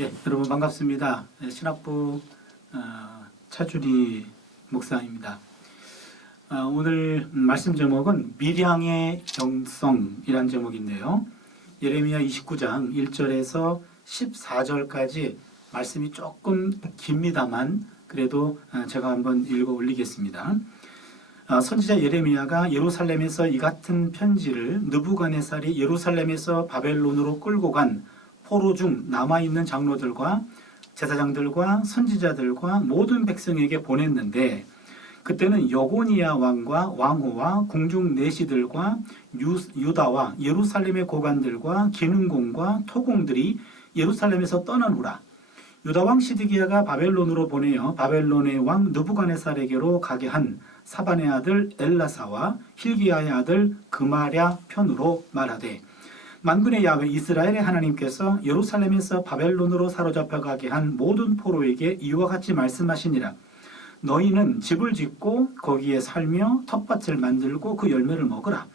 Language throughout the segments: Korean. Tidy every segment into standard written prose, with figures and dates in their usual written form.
예, 여러분 반갑습니다. 신학부 차주리 목사입니다. 오늘 말씀 제목은 밀양의 영성이란 제목인데요. 예레미야 29장 1절에서 14절까지 말씀이 조금 깁니다만 그래도 제가 한번 읽어 올리겠습니다. 선지자 예레미야가 예루살렘에서 이 같은 편지를 느부갓네살이 예루살렘에서 바벨론으로 끌고 간 포로 중 남아있는 장로들과 제사장들과 선지자들과 모든 백성에게 보냈는데, 그때는 여고니아 왕과 왕후와 궁중 내시들과 유다와 예루살렘의 고관들과 기능공과 토공들이 예루살렘에서 떠난 후라. 유다 왕 시드기야가 바벨론으로 보내어 바벨론의 왕 느부갓네살에게로 가게 한 사반의 아들 엘라사와 hil기야의 아들 그마랴 편으로 말하되, 만군의 야훼 이스라엘의 하나님께서 예루살렘에서 바벨론으로 사로잡혀 가게 한 모든 포로에게 이와 같이 말씀하시니라. 너희는 집을 짓고 거기에 살며 텃밭을 만들고 그 열매를 먹으라.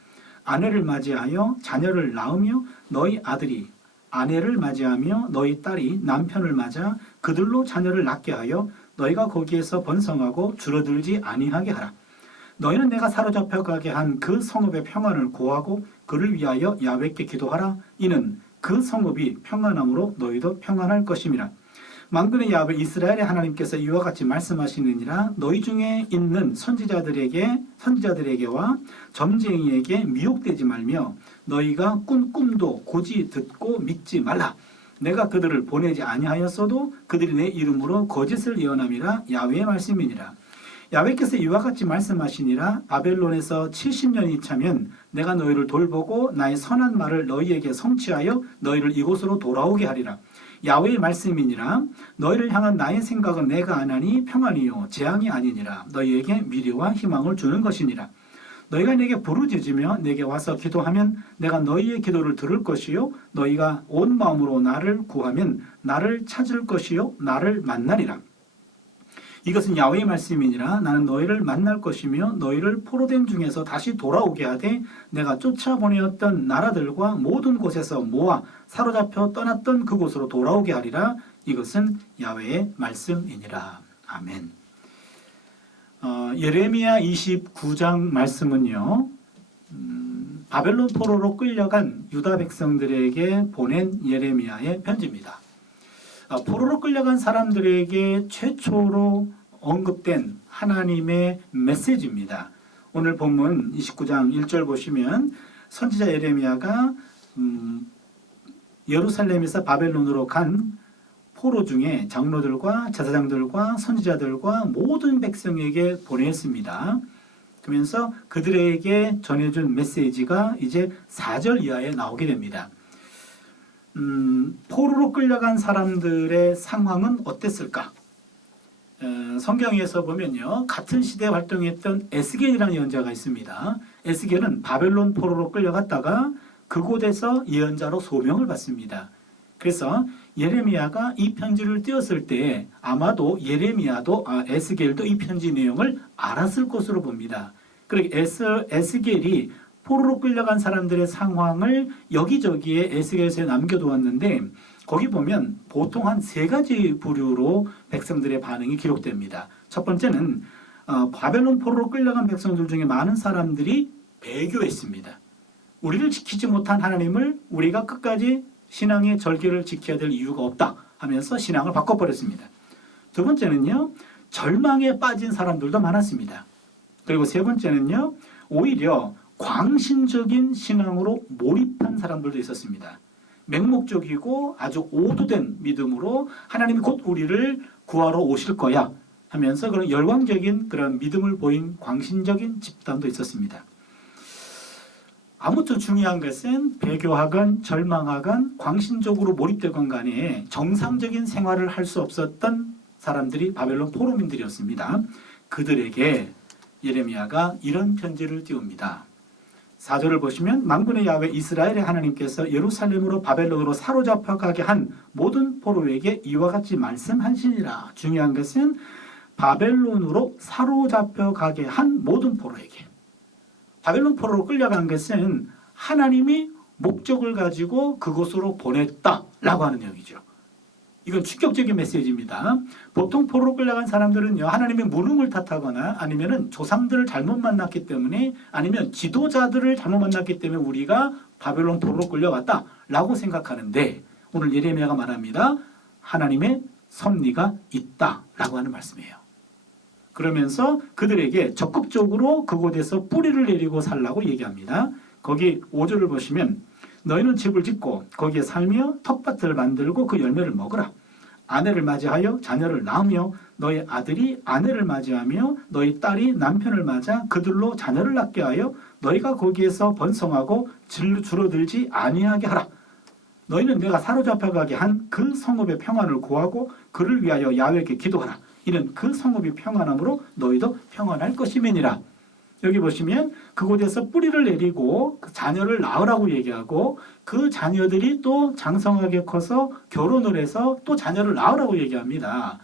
아내를 맞이하여 자녀를 낳으며 너희 아들이 아내를 맞이하며 너희 딸이 남편을 맞아 그들로 자녀를 낳게 하여 너희가 거기에서 번성하고 줄어들지 아니하게 하라. 너희는 내가 사로잡혀 가게 한 그 성읍의 평안을 구하고 그를 위하여 야훼께 기도하라. 이는 그 성읍이 평안함으로 너희도 평안할 것임이라. 만군의 야훼 이스라엘의 하나님께서 이와 같이 말씀하시느니라. 너희 중에 있는 선지자들에게와 점쟁이에게 미혹되지 말며 너희가 꾼 꿈도 고지 듣고 믿지 말라. 내가 그들을 보내지 아니하였어도 그들이 내 이름으로 거짓을 예언함이라. 야훼의 말씀이니라. 야훼께서 이와 같이 말씀하시니라. 바벨론에서 70년이 차면 내가 너희를 돌보고 나의 선한 말을 너희에게 성취하여 너희를 이곳으로 돌아오게 하리라. 야훼의 말씀이니라. 너희를 향한 나의 생각은 내가 안하니 평안이요 재앙이 아니니라. 너희에게 미래와 희망을 주는 것이니라. 너희가 내게 부르짖으며 내게 와서 기도하면 내가 너희의 기도를 들을 것이요 너희가 온 마음으로 나를 구하면 나를 찾을 것이요 나를 만나리라. 이것은 야훼의 말씀이니라. 나는 너희를 만날 것이며 너희를 포로된 중에서 다시 돌아오게 하되 내가 쫓아보내었던 나라들과 모든 곳에서 모아 사로잡혀 떠났던 그곳으로 돌아오게 하리라. 이것은 야훼의 말씀이니라. 아멘. 예레미야 29장 말씀은요, 바벨론 포로로 끌려간 유다 백성들에게 보낸 예레미야의 편지입니다. 포로로 끌려간 사람들에게 최초로 언급된 하나님의 메시지입니다. 오늘 본문 29장 1절 보시면 선지자 예레미야가 예루살렘에서 바벨론으로 간 포로 중에 장로들과 제사장들과 선지자들과 모든 백성에게 보냈습니다. 그러면서 그들에게 전해준 메시지가 이제 4절 이하에 나오게 됩니다. 포로로 끌려간 사람들의 상황은 어땠을까? 성경에서 보면요, 같은 시대에 활동했던 에스겔이라는 예언자가 있습니다. 에스겔은 바벨론 포로로 끌려갔다가 그곳에서 예언자로 소명을 받습니다. 그래서 예레미야가 이 편지를 띄웠을 때 아마도 예레미야도 에스겔도 이 편지 내용을 알았을 것으로 봅니다. 그러니까 에스겔이 포로로 끌려간 사람들의 상황을 여기저기에 에스겔서에 남겨두었는데 거기 보면 보통 한 3가지 부류로 백성들의 반응이 기록됩니다. 첫 번째는 바벨론 포로로 끌려간 백성들 중에 많은 사람들이 배교했습니다. 우리를 지키지 못한 하나님을 우리가 끝까지 신앙의 절개를 지켜야 될 이유가 없다 하면서 신앙을 바꿔버렸습니다. 두 번째는요, 절망에 빠진 사람들도 많았습니다. 그리고 세 번째는요, 오히려 광신적인 신앙으로 몰입한 사람들도 있었습니다. 맹목적이고 아주 오도된 믿음으로 하나님이 곧 우리를 구하러 오실 거야 하면서 그런 열광적인 그런 믿음을 보인 광신적인 집단도 있었습니다. 아무튼 중요한 것은 배교하건 절망하건 광신적으로 몰입되건 간에 정상적인 생활을 할 수 없었던 사람들이 바벨론 포로민들이었습니다. 그들에게 예레미야가 이런 편지를 띄웁니다. 4절을 보시면 만군의 야훼 이스라엘의 하나님께서 예루살렘으로 바벨론으로 사로잡혀 가게 한 모든 포로에게 이와 같이 말씀하시니라. 중요한 것은 바벨론으로 사로잡혀 가게 한 모든 포로에게. 바벨론 포로로 끌려간 것은 하나님이 목적을 가지고 그곳으로 보냈다라고 하는 얘기죠. 이건 충격적인 메시지입니다. 보통 포로로 끌려간 사람들은요, 하나님의 무능을 탓하거나 아니면은 조상들을 잘못 만났기 때문에 아니면 지도자들을 잘못 만났기 때문에 우리가 바벨론 포로로 끌려갔다라고 생각하는데 오늘 예레미야가 말합니다. 하나님의 섭리가 있다라고 하는 말씀이에요. 그러면서 그들에게 적극적으로 그곳에서 뿌리를 내리고 살라고 얘기합니다. 거기 5절을 보시면 너희는 집을 짓고 거기에 살며 텃밭을 만들고 그 열매를 먹으라. 아내를 맞이하여 자녀를 낳으며 너희 아들이 아내를 맞이하며 너희 딸이 남편을 맞아 그들로 자녀를 낳게 하여 너희가 거기에서 번성하고 줄어들지 아니하게 하라. 너희는 내가 사로잡혀가게 한 그 성읍의 평안을 구하고 그를 위하여 야훼께 기도하라. 이는 그 성읍이 평안함으로 너희도 평안할 것임이니라. 여기 보시면 그곳에서 뿌리를 내리고 그 자녀를 낳으라고 얘기하고 그 자녀들이 또 장성하게 커서 결혼을 해서 또 자녀를 낳으라고 얘기합니다.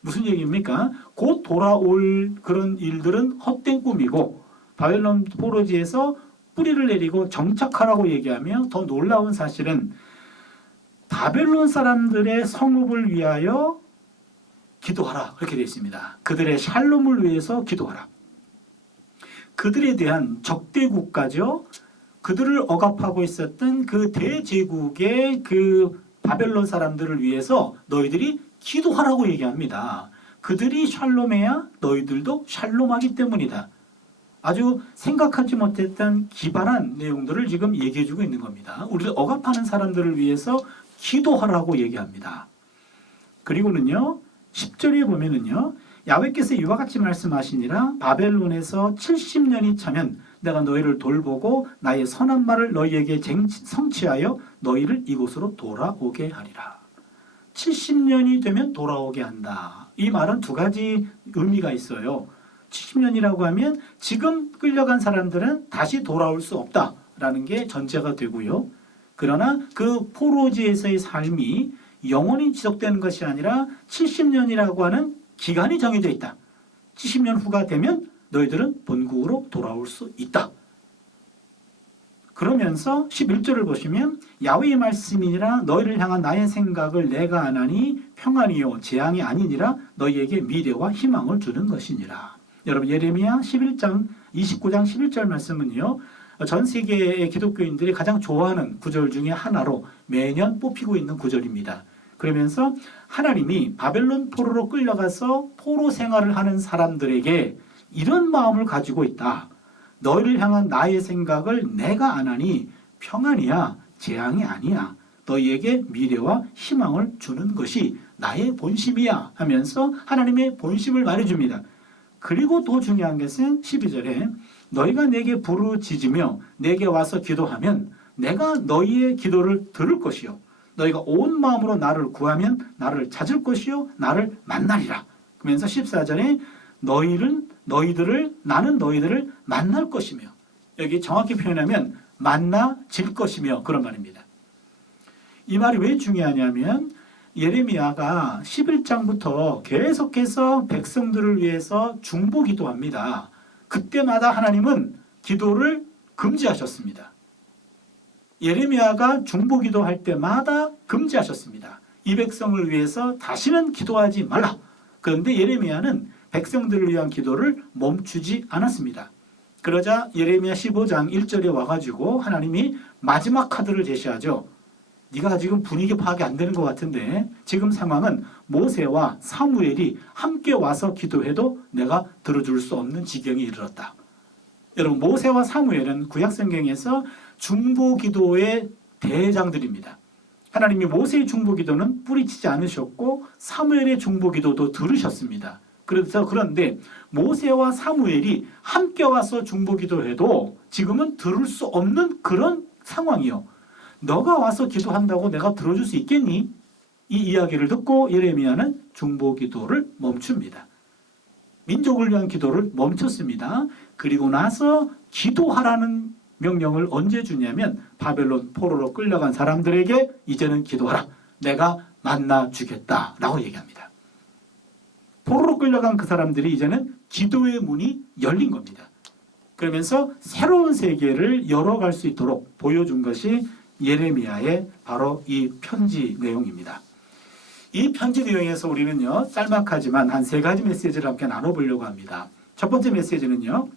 무슨 얘기입니까? 곧 돌아올 그런 일들은 헛된 꿈이고 바벨론 포로지에서 뿌리를 내리고 정착하라고 얘기하며 더 놀라운 사실은 바벨론 사람들의 성읍을 위하여 기도하라 그렇게 되어 있습니다. 그들의 샬롬을 위해서 기도하라. 그들에 대한 적대 국가죠. 그들을 억압하고 있었던 그 대제국의 그 바벨론 사람들을 위해서 너희들이 기도하라고 얘기합니다. 그들이 샬롬해야 너희들도 샬롬하기 때문이다. 아주 생각하지 못했던 기발한 내용들을 지금 얘기해주고 있는 겁니다. 우리를 억압하는 사람들을 위해서 기도하라고 얘기합니다. 그리고는요 10절에 보면은요 야훼께서 이와 같이 말씀하시니라. 바벨론에서 70년이 차면 내가 너희를 돌보고 나의 선한 말을 너희에게 성취하여 너희를 이곳으로 돌아오게 하리라. 70년이 되면 돌아오게 한다. 이 말은 두 가지 의미가 있어요. 70년이라고 하면 지금 끌려간 사람들은 다시 돌아올 수 없다라는 게 전제가 되고요. 그러나 그 포로지에서의 삶이 영원히 지속되는 것이 아니라 70년이라고 하는 기간이 정해져 있다. 70년 후가 되면 너희들은 본국으로 돌아올 수 있다. 그러면서 11절을 보시면 야훼의 말씀이니라. 너희를 향한 나의 생각을 내가 아나니 평안이요 재앙이 아니니라. 너희에게 미래와 희망을 주는 것이니라. 여러분 예레미야 29장 11절 말씀은요. 전 세계의 기독교인들이 가장 좋아하는 구절 중에 하나로 매년 뽑히고 있는 구절입니다. 그러면서 하나님이 바벨론 포로로 끌려가서 포로 생활을 하는 사람들에게 이런 마음을 가지고 있다. 너희를 향한 나의 생각을 내가 아나니 평안이야 재앙이 아니야. 너희에게 미래와 희망을 주는 것이 나의 본심이야 하면서 하나님의 본심을 말해줍니다. 그리고 더 중요한 것은 12절에 너희가 내게 부르짖으며 내게 와서 기도하면 내가 너희의 기도를 들을 것이요 너희가 온 마음으로 나를 구하면 나를 찾을 것이요 나를 만나리라. 그러면서 14절에 나는 너희들을 만날 것이며 여기 정확히 표현하면 만나질 것이며 그런 말입니다. 이 말이 왜 중요하냐면 예레미야가 11장부터 계속해서 백성들을 위해서 중보 기도합니다. 그때마다 하나님은 기도를 금지하셨습니다. 예레미야가 중보 기도할 때마다 금지하셨습니다. 이 백성을 위해서 다시는 기도하지 말라. 그런데 예레미야는 백성들을 위한 기도를 멈추지 않았습니다. 그러자 예레미야 15장 1절에 와가지고 하나님이 마지막 카드를 제시하죠. 네가 지금 분위기 파악이 안 되는 것 같은데 지금 상황은 모세와 사무엘이 함께 와서 기도해도 내가 들어줄 수 없는 지경에 이르렀다. 여러분 모세와 사무엘은 구약성경에서 중보기도의 대장들입니다. 하나님이 모세의 중보기도는 뿌리치지 않으셨고 사무엘의 중보기도도 들으셨습니다. 그런데 모세와 사무엘이 함께 와서 중보기도해도 지금은 들을 수 없는 그런 상황이요. 너가 와서 기도한다고 내가 들어줄 수 있겠니? 이 이야기를 듣고 예레미야는 중보기도를 멈춥니다. 민족을 위한 기도를 멈췄습니다. 그리고 나서 기도하라는 명령을 언제 주냐면 바벨론 포로로 끌려간 사람들에게 이제는 기도하라. 내가 만나주겠다라고 얘기합니다. 포로로 끌려간 그 사람들이 이제는 기도의 문이 열린 겁니다. 그러면서 새로운 세계를 열어갈 수 있도록 보여준 것이 예레미야의 바로 이 편지 내용입니다. 이 편지 내용에서 우리는요, 짤막하지만 한 세 가지 메시지를 함께 나눠보려고 합니다. 첫 번째 메시지는요,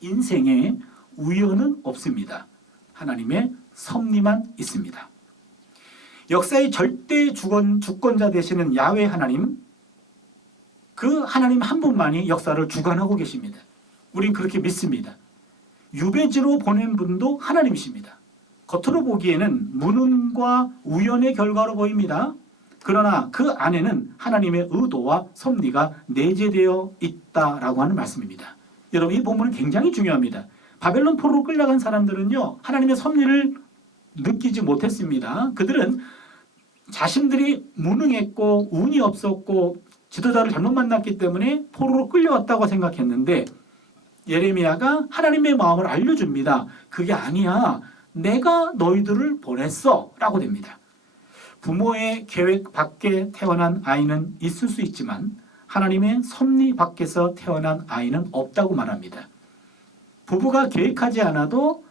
인생에 우연은 없습니다. 하나님의 섭리만 있습니다. 역사의 절대 주권자 되시는 야훼 하나님, 그 하나님 한 분만이 역사를 주관하고 계십니다. 우린 그렇게 믿습니다. 유배지로 보낸 분도 하나님이십니다. 겉으로 보기에는 무능과 우연의 결과로 보입니다. 그러나 그 안에는 하나님의 의도와 섭리가 내재되어 있다라고 하는 말씀입니다. 여러분, 이 본문은 굉장히 중요합니다. 바벨론 포로로 끌려간 사람들은요, 하나님의 섭리를 느끼지 못했습니다. 그들은 자신들이 무능했고 운이 없었고 지도자를 잘못 만났기 때문에 포로로 끌려왔다고 생각했는데, 예레미야가 하나님의 마음을 알려줍니다. 그게 아니야, 내가 너희들을 보냈어 라고 됩니다. 부모의 계획 밖에 태어난 아이는 있을 수 있지만 하나님의 섭리 밖에서 태어난 아이는 없다고 말합니다. 부부가 계획하지 않아도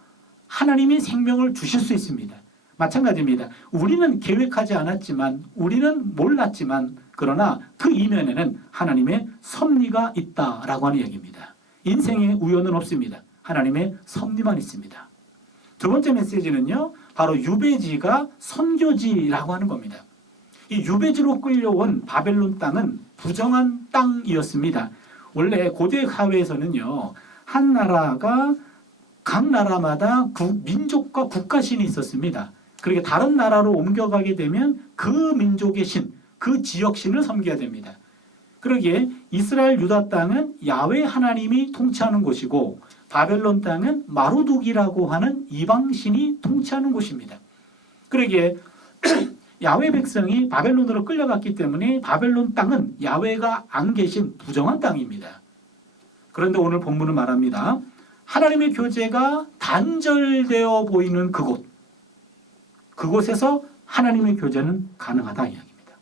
하나님이 생명을 주실 수 있습니다. 마찬가지입니다. 우리는 계획하지 않았지만, 우리는 몰랐지만, 그러나 그 이면에는 하나님의 섭리가 있다라고 하는 얘기입니다. 인생에 우연은 없습니다. 하나님의 섭리만 있습니다. 두 번째 메시지는요, 바로 유배지가 선교지라고 하는 겁니다. 이 유배지로 끌려온 바벨론 땅은 부정한 땅이었습니다. 원래 고대 사회에서는요, 한 나라가 각 나라마다 민족과 국가신이 있었습니다. 그러니까 다른 나라로 옮겨가게 되면 그 민족의 신, 그 지역신을 섬겨야 됩니다. 그러기에 이스라엘 유다 땅은 야훼 하나님이 통치하는 곳이고, 바벨론 땅은 마루둑이라고 하는 이방신이 통치하는 곳입니다. 그러기에 야훼 백성이 바벨론으로 끌려갔기 때문에 바벨론 땅은 야훼가 안 계신 부정한 땅입니다. 그런데 오늘 본문은 말합니다. 하나님의 교제가 단절되어 보이는 그곳에서 하나님의 교제는 가능하다 이야기입니다.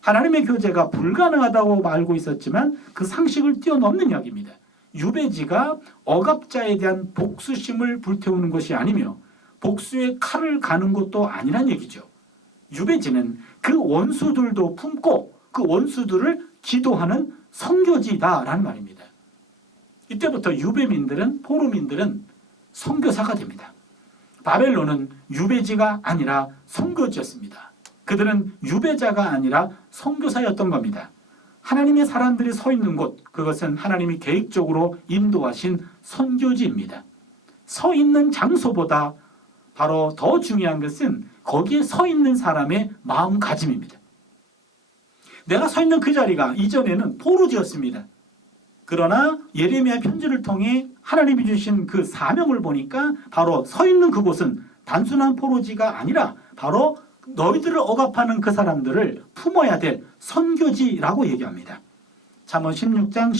하나님의 교제가 불가능하다고 알고 있었지만 그 상식을 뛰어넘는 이야기입니다. 유배지가 억압자에 대한 복수심을 불태우는 것이 아니며 복수의 칼을 가는 것도 아니란 얘기죠. 유배지는 그 원수들도 품고 그 원수들을 기도하는 선교지다라는 말입니다. 이때부터 유배민들은, 포로민들은 선교사가 됩니다. 바벨론은 유배지가 아니라 선교지였습니다. 그들은 유배자가 아니라 선교사였던 겁니다. 하나님의 사람들이 서 있는 곳, 그것은 하나님이 계획적으로 인도하신 선교지입니다. 서 있는 장소보다 바로 더 중요한 것은 거기에 서 있는 사람의 마음가짐입니다. 내가 서 있는 그 자리가 이전에는 포로지였습니다. 그러나 예레미야 편지를 통해 하나님이 주신 그 사명을 보니까 바로 서 있는 그곳은 단순한 포로지가 아니라 바로 너희들을 억압하는 그 사람들을 품어야 될 선교지라고 얘기합니다. 잠언 16장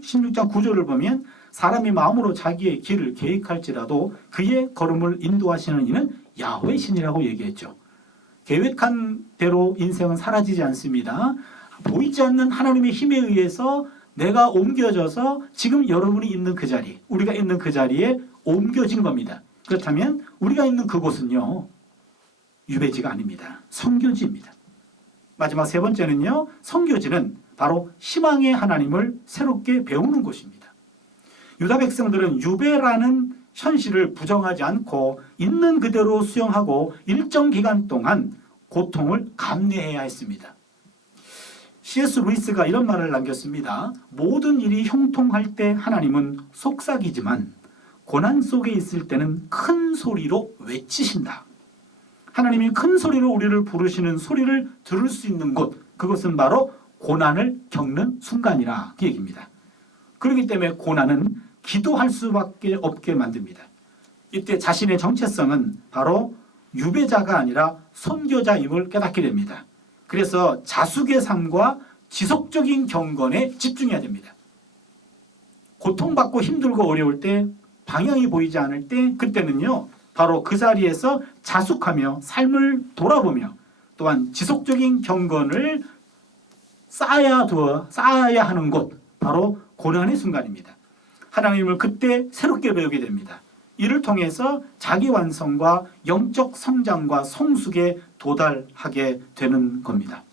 9절을 보면 사람이 마음으로 자기의 길을 계획할지라도 그의 걸음을 인도하시는 이는 야훼 신이라고 얘기했죠. 계획한 대로 인생은 사라지지 않습니다. 보이지 않는 하나님의 힘에 의해서 내가 옮겨져서 지금 여러분이 있는 그 자리, 우리가 있는 그 자리에 옮겨진 겁니다. 그렇다면 우리가 있는 그곳은요, 유배지가 아닙니다. 선교지입니다. 마지막 세 번째는요, 선교지는 바로 희망의 하나님을 새롭게 배우는 곳입니다. 유다 백성들은 유배라는 현실을 부정하지 않고 있는 그대로 수용하고 일정 기간 동안 고통을 감내해야 했습니다. C.S. 루이스가 이런 말을 남겼습니다. 모든 일이 형통할 때 하나님은 속삭이지만 고난 속에 있을 때는 큰 소리로 외치신다. 하나님이 큰 소리로 우리를 부르시는 소리를 들을 수 있는 곳, 그것은 바로 고난을 겪는 순간이라 그 얘기입니다. 그렇기 때문에 고난은 기도할 수밖에 없게 만듭니다. 이때 자신의 정체성은 바로 유배자가 아니라 선교자임을 깨닫게 됩니다. 그래서 자숙의 삶과 지속적인 경건에 집중해야 됩니다. 고통받고 힘들고 어려울 때, 방향이 보이지 않을 때, 그때는요, 바로 그 자리에서 자숙하며 삶을 돌아보며 또한 지속적인 경건을 쌓아야 하는 곳, 바로 고난의 순간입니다. 하나님을 그때 새롭게 배우게 됩니다. 이를 통해서 자기 완성과 영적 성장과 성숙에 도달하게 되는 겁니다.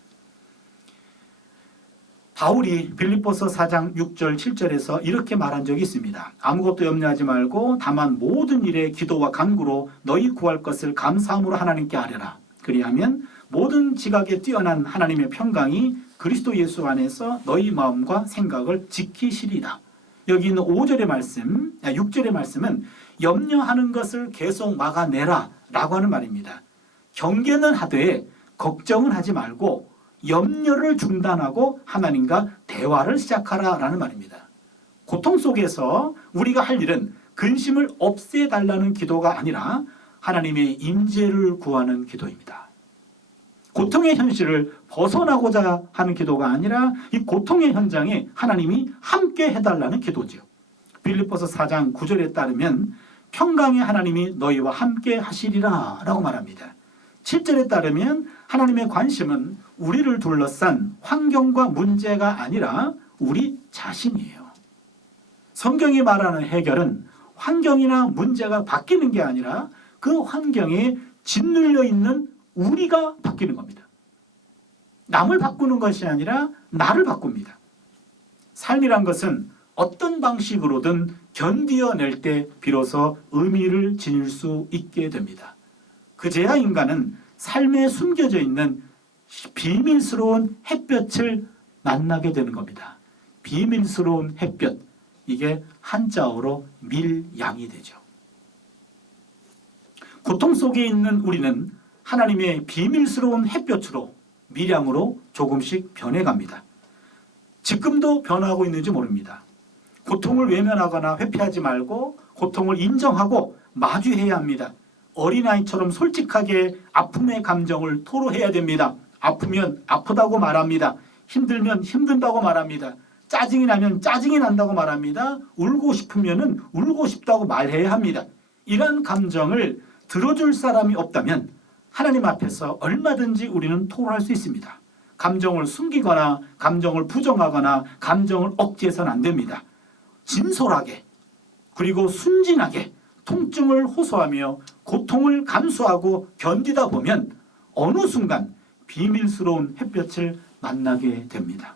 바울이 빌립보서 4장 6절 7절에서 이렇게 말한 적이 있습니다. 아무것도 염려하지 말고 다만 모든 일에 기도와 간구로 너희 구할 것을 감사함으로 하나님께 아뢰라. 그리하면 모든 지각에 뛰어난 하나님의 평강이 그리스도 예수 안에서 너희 마음과 생각을 지키시리다. 여기 있는 5절의 말씀, 6절의 말씀은 염려하는 것을 계속 막아내라 라고 하는 말입니다. 경계는 하되 걱정은 하지 말고 염려를 중단하고 하나님과 대화를 시작하라 라는 말입니다. 고통 속에서 우리가 할 일은 근심을 없애달라는 기도가 아니라 하나님의 임재를 구하는 기도입니다. 고통의 현실을 벗어나고자 하는 기도가 아니라 이 고통의 현장에 하나님이 함께 해달라는 기도죠. 빌립보서 4장 9절에 따르면 평강의 하나님이 너희와 함께 하시리라 라고 말합니다. 7절에 따르면 하나님의 관심은 우리를 둘러싼 환경과 문제가 아니라 우리 자신이에요. 성경이 말하는 해결은 환경이나 문제가 바뀌는 게 아니라 그 환경에 짓눌려 있는 우리가 바뀌는 겁니다. 남을 바꾸는 것이 아니라 나를 바꿉니다. 삶이란 것은 어떤 방식으로든 견디어낼 때 비로소 의미를 지닐 수 있게 됩니다. 그제야 인간은 삶에 숨겨져 있는 비밀스러운 햇볕을 만나게 되는 겁니다. 비밀스러운 햇볕, 이게 한자어로 밀양이 되죠. 고통 속에 있는 우리는 하나님의 비밀스러운 햇볕으로 밀양으로 조금씩 변해갑니다. 지금도 변하고 있는지 모릅니다. 고통을 외면하거나 회피하지 말고 고통을 인정하고 마주해야 합니다. 어린아이처럼 솔직하게 아픔의 감정을 토로해야 됩니다. 아프면 아프다고 말합니다. 힘들면 힘든다고 말합니다. 짜증이 나면 짜증이 난다고 말합니다. 울고 싶으면 울고 싶다고 말해야 합니다. 이런 감정을 들어줄 사람이 없다면 하나님 앞에서 얼마든지 우리는 토로할 수 있습니다. 감정을 숨기거나 감정을 부정하거나 감정을 억제해서는 안 됩니다. 진솔하게 그리고 순진하게 통증을 호소하며 고통을 감수하고 견디다 보면 어느 순간 비밀스러운 햇볕을 만나게 됩니다.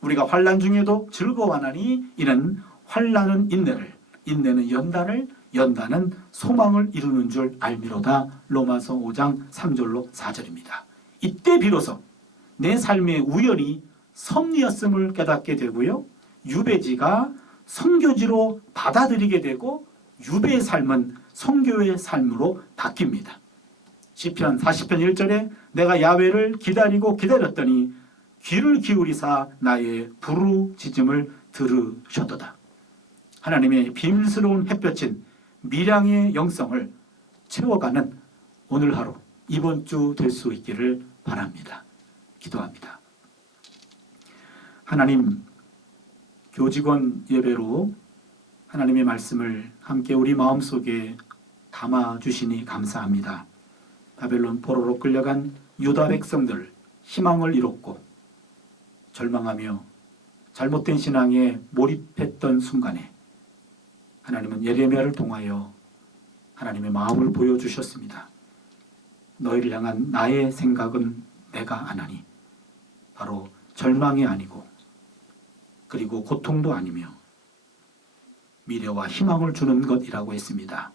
우리가 환난 중에도 즐거워하나니 이는 환난은 인내를, 인내는 연단을, 연단은 소망을 이루는 줄 알미로다. 로마서 5장 3절로 4절입니다. 이때 비로소 내 삶의 우연이 섭리였음을 깨닫게 되고요. 유배지가 선교지로 받아들이게 되고 유배의 삶은 선교의 삶으로 바뀝니다. 시편 40편 1절에 내가 야훼를 기다리고 기다렸더니 귀를 기울이사 나의 부르짖음을 들으셨도다. 하나님의 비밀스러운 햇볕인 밀양의 영성을 채워가는 오늘 하루, 이번 주 될 수 있기를 바랍니다. 기도합니다. 하나님, 교직원 예배로 하나님의 말씀을 함께 우리 마음속에 담아주시니 감사합니다. 바벨론 포로로 끌려간 유다 백성들 희망을 잃었고 절망하며 잘못된 신앙에 몰입했던 순간에 하나님은 예레미야를 통하여 하나님의 마음을 보여주셨습니다. 너희를 향한 나의 생각은 내가 아나니 바로 절망이 아니고 그리고 고통도 아니며 미래와 희망을 주는 것이라고 했습니다.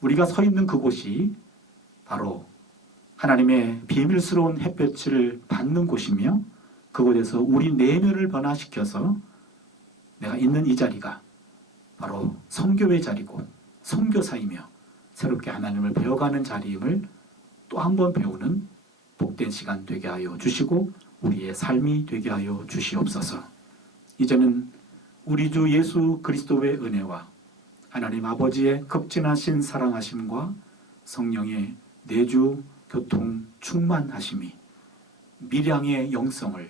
우리가 서 있는 그곳이 바로 하나님의 비밀스러운 햇볕을 받는 곳이며 그곳에서 우리 내면을 변화시켜서 내가 있는 이 자리가 바로 선교의 자리고 선교사이며 새롭게 하나님을 배워가는 자리임을 또 한 번 배우는 복된 시간 되게 하여 주시고 우리의 삶이 되게 하여 주시옵소서. 이제는 우리 주 예수 그리스도의 은혜와 하나님 아버지의 극진하신 사랑하심과 성령의 내주 교통 충만하심이 밀양의 영성을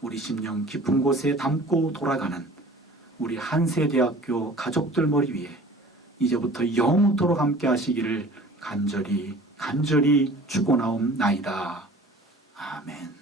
우리 심령 깊은 곳에 담고 돌아가는 우리 한세대학교 가족들 머리 위에 이제부터 영원토록 함께 하시기를 간절히 축원하옵나이다. 아멘.